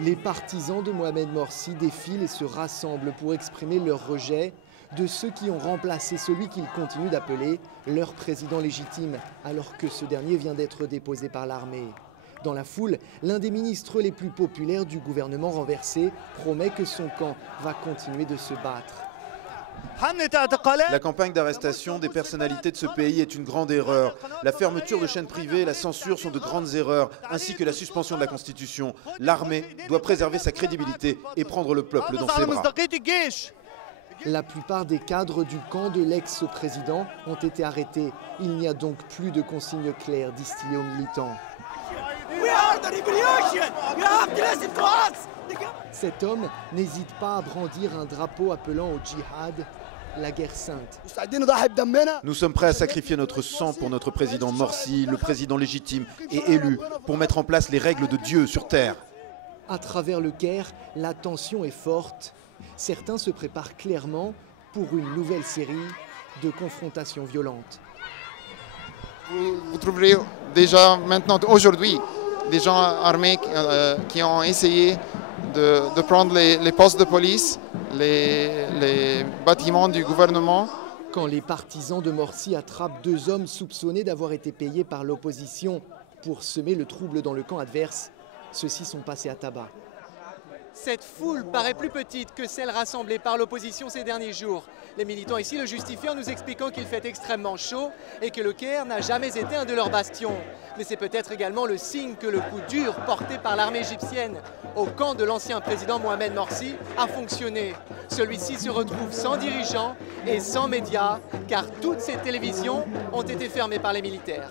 Les partisans de Mohamed Morsi défilent et se rassemblent pour exprimer leur rejet de ceux qui ont remplacé celui qu'ils continuent d'appeler leur président légitime, alors que ce dernier vient d'être déposé par l'armée. Dans la foule, l'un des ministres les plus populaires du gouvernement renversé promet que son camp va continuer de se battre. La campagne d'arrestation des personnalités de ce pays est une grande erreur. La fermeture de chaînes privées et la censure sont de grandes erreurs, ainsi que la suspension de la Constitution. L'armée doit préserver sa crédibilité et prendre le peuple dans ses bras. La plupart des cadres du camp de l'ex-président ont été arrêtés. Il n'y a donc plus de consignes claires distillées aux militants. Cet homme n'hésite pas à brandir un drapeau appelant au djihad, la guerre sainte. Nous sommes prêts à sacrifier notre sang pour notre président Morsi, le président légitime et élu, pour mettre en place les règles de Dieu sur terre. À travers le Caire, la tension est forte. Certains se préparent clairement pour une nouvelle série de confrontations violentes. Vous trouverez déjà maintenant, aujourd'hui, des gens armés qui ont essayé de prendre les postes de police, les bâtiments du gouvernement. Quand les partisans de Morsi attrapent deux hommes soupçonnés d'avoir été payés par l'opposition pour semer le trouble dans le camp adverse, ceux-ci sont passés à tabac. Cette foule paraît plus petite que celle rassemblée par l'opposition ces derniers jours. Les militants ici le justifient en nous expliquant qu'il fait extrêmement chaud et que le Caire n'a jamais été un de leurs bastions. Mais c'est peut-être également le signe que le coup dur porté par l'armée égyptienne au camp de l'ancien président Mohamed Morsi a fonctionné. Celui-ci se retrouve sans dirigeants et sans médias, car toutes ces télévisions ont été fermées par les militaires.